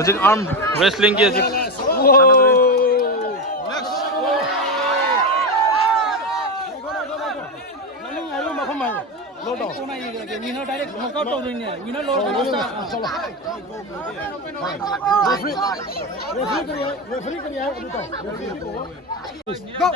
Hujik arm wrestling ki hujik. winner direct knockout out नहीं है winner low चलो referee करिए अभी तो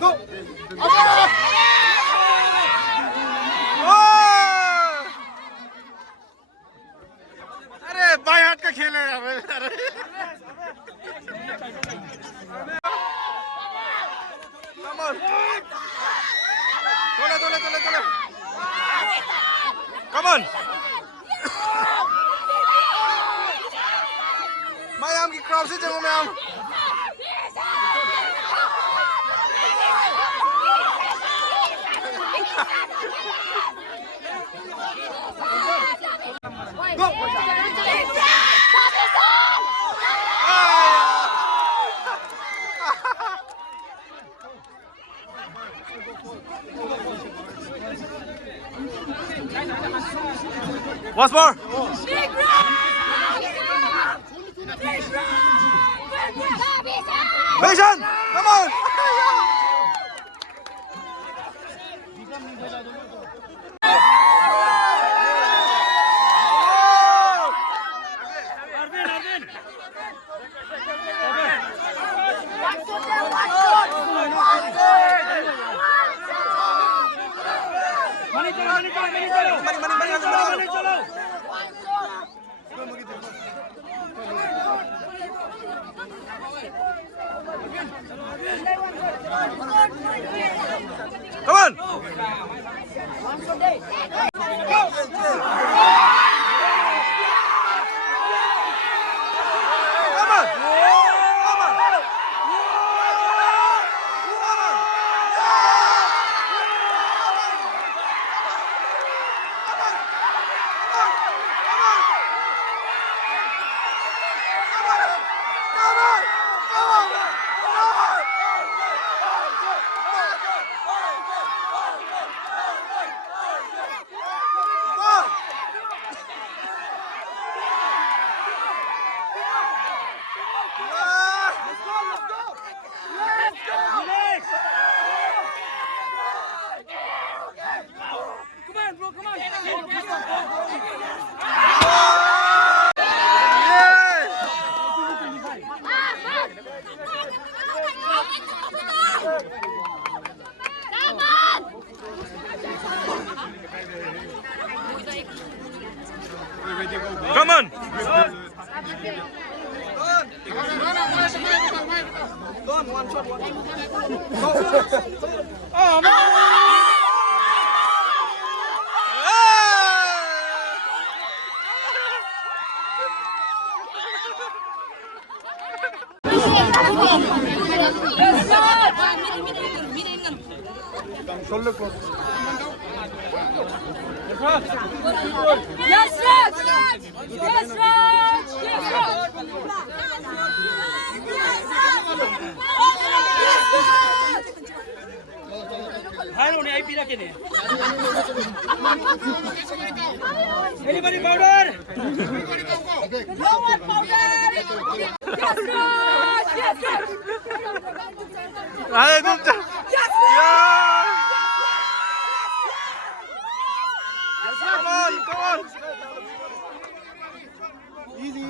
गो अरे बाएं हाथ का खेल है अरे थोड़ा come on मैम की क्रॉप से चलो ma'am Once more. Vision, come on. Come on. Come on. One shot, one. Oh, man. Shoulder close. Yes, Raj! Yes, Raj! Yes, Raj! हाय उन्हें आई पीला के ने Anybody powder? No one powder! Yes, Raj! Yes, Raj! अरे तुम Yes, Raj! Come on. Easy.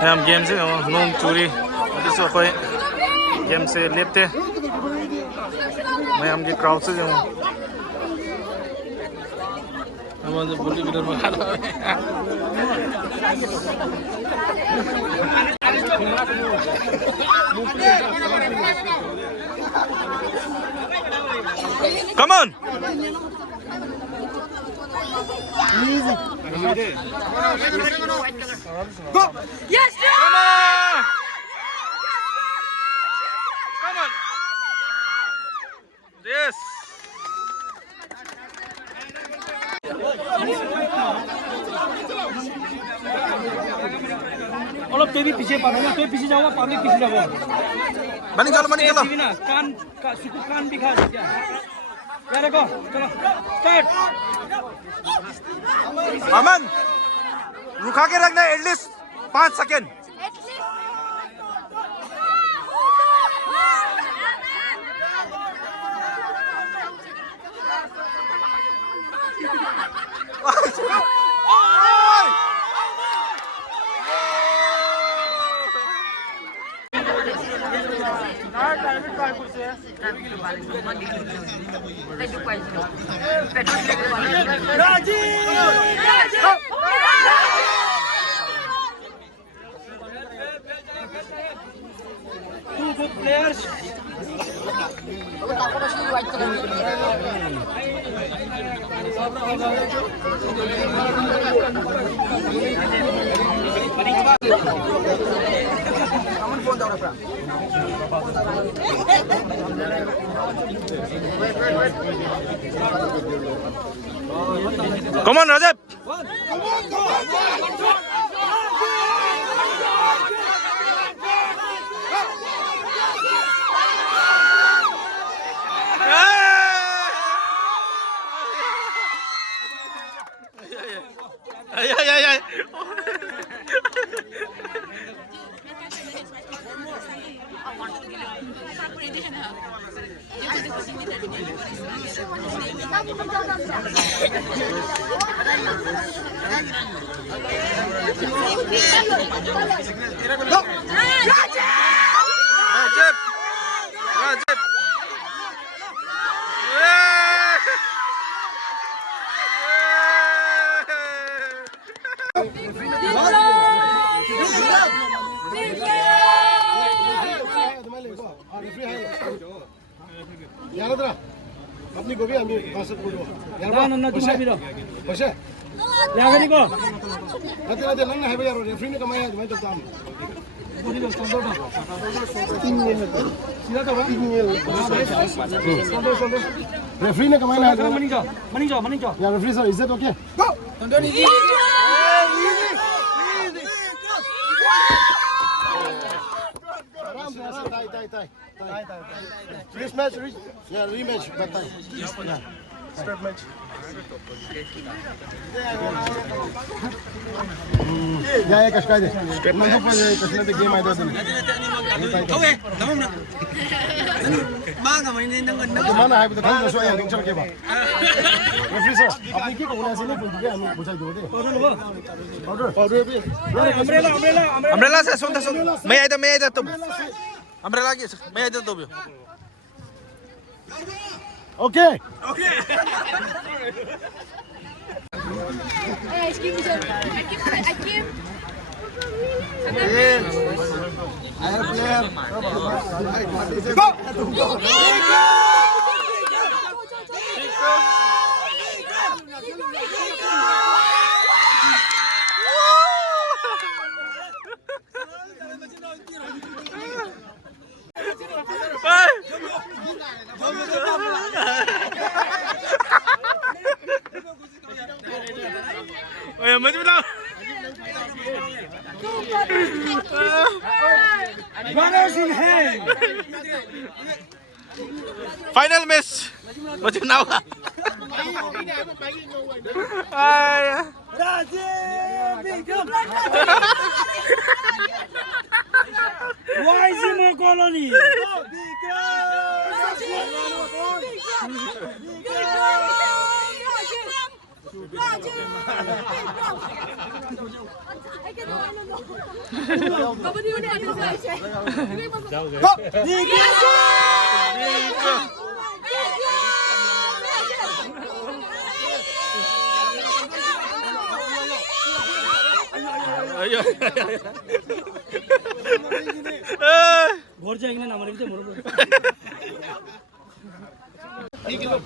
हम game से नोंग चूरी जिसको कोई गेम से लेते मैं हम के क्राउड से जो Naman sa bully bilang makalaw. Come on! Easy. Go! Yes, sir! Come on! Come on! Yes! অলপ তুমি পিছে পাবে না, তুমি পিছে যাও, পাবলিক পিছে যাব। Maning chalo, maning chalo. না কান শুধু কান বিখা আছে। ইয়া দেখো, চলো স্টার্ট। Aman! रुका के रखना है at least 5 second. Two good players. Come on, Rajab. Ay, ay, ay, ay. Rajab. Rajab. यारद्रा अपनी गोभी আমি বাসত করব না না না তুমি বিরো। বসে লাগা দিকো। রাতে রাতে লং না হবে यार रेफरी ने कमाया मैं तो काम বডি দো সন্দেহ না। 3 मिनट সিধা তো 3 मिनट रेफरी ने कमाया है मनी जाओ मनी जाओ मनी जाओ। यार referee sir is it okay आराम से ऐसे tie tie tie First match, yeah, rematch, but time. Yeah, start match. Yeah, yeah, kasih deh. Nanti pas kasih nanti game ada tu. Okay, namun na. Mana main ini dengan Itu mana? Aku tu kan sesuai yang bincang ke bang. Referee sir, apni kiko boleh sini pun juga kami bisa jawab deh. order lo. Order, order भी. umbrella umbrella umbrella. Umbrella से सुनता सुन. मैं आया तुम. Umbrella की मैं आया तुम. Okay. Okay. Hey, I give. I have player. Oye, maju bilang. Runners in hand. Final match. Maju now. Ay. Why is it more colony? Ayo. घर जाएंगे ना हमारे भी मोर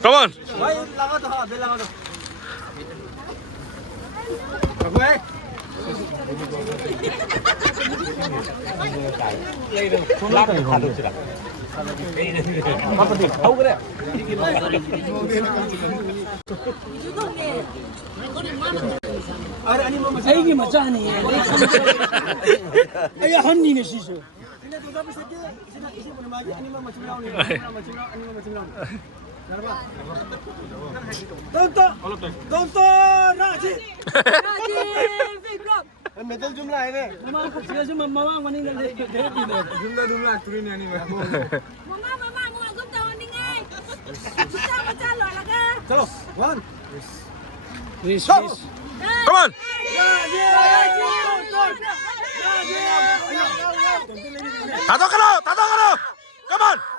Come on. भाई लगा दो हां बे लगा दो भाई अरे अनि ममा चाहिँ मजा नि अय हन्नी ने शिशु ini tu tapi saja isi pun maju ani mama cimrau ni ani mama cimrau Tonton Raji medal jumlah ini mama aku sudah cuma mama meninggal dari jumlah turun ni Mama mau aku tahu ni ngai. Baca lo laga. चलो one Riz Come on. Tato karo. Come on.